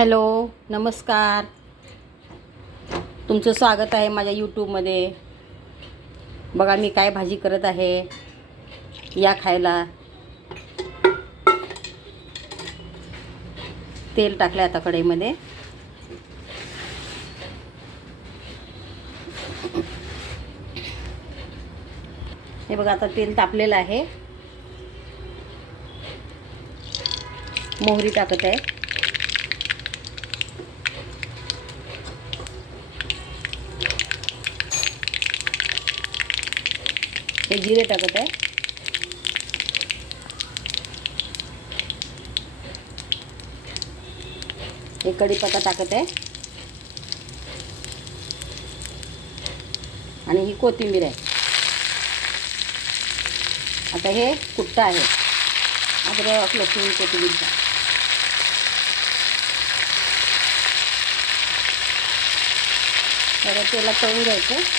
Hello, नमस्कार. तुमचं स्वागत आहे माझ्या यूट्यूबमध्ये. बघा मी काय भाजी करत आहे, या खायला. तेल टाकलं आता कढईमध्ये. हे बघा आता तेल तापलेलं आहे. मोहरी टाकत आहे. हे जिरे टाकत आहे. हे कढीपत्ता टाकत आहे आणि ही कोथिंबीर आहे. आता हे कुट्टा आहे अद्रक लसूण कोथिंबीरचा. तर त्याला तळून घ्यायचं.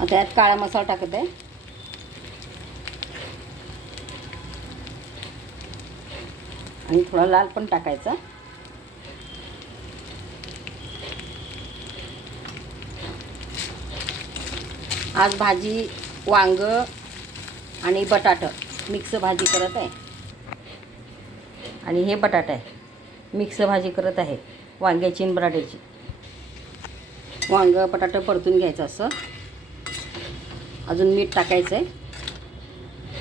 आता यात काळा मसाला टाकत आहे. आणि थोडा लाल पण टाकायचा. आज भाजी वांग आणि बटाटा मिक्स भाजी करत आहे. आणि हे बटाटा आहे, मिक्स भाजी करत आहे वांग्याची आणि बटाट्याची. वांग बटाटा परतून घ्यायचं असं. अजून मीठ टाकायचं आहे.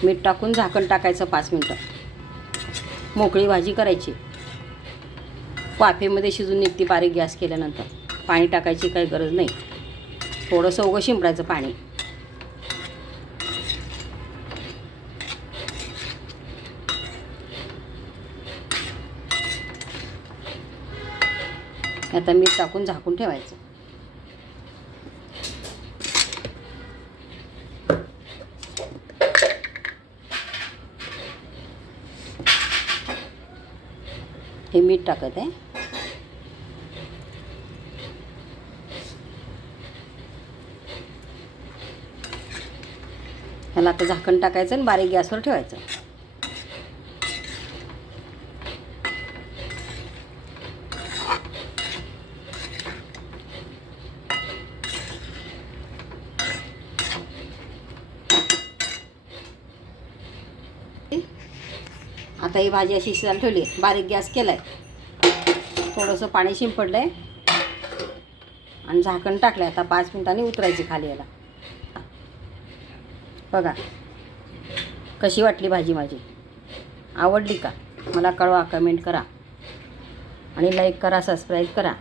मीठ टाकून झाकण टाकायचं 5 मिनटं. मोकळी भाजी करायची. वाफेमध्ये शिजून निघते बारीक गॅस केल्यानंतर. पाणी टाकायची काही गरज नाही. थोडंसं उगं शिंपडायचं पाणी. आता मीठ टाकून झाकून ठेवायचं. हे मीठ टाकत आहे. ह्याला आता झाकण टाकायचं आणि बारीक गॅसवर ठेवायचं. आता ही भाजी अशी शिजायला ठेवली. बारीक गॅस केला आहे. थोडंसं पाणी शिंपडलं आहे आणि झाकण टाकलं आहे. आता 5 मिनिटांनी उतरायची खाली. याला बघा कशी वाटली भाजी माझी. आवडली का मला कळवा, कमेंट करा आणि लाईक करा, सबस्क्राईब करा.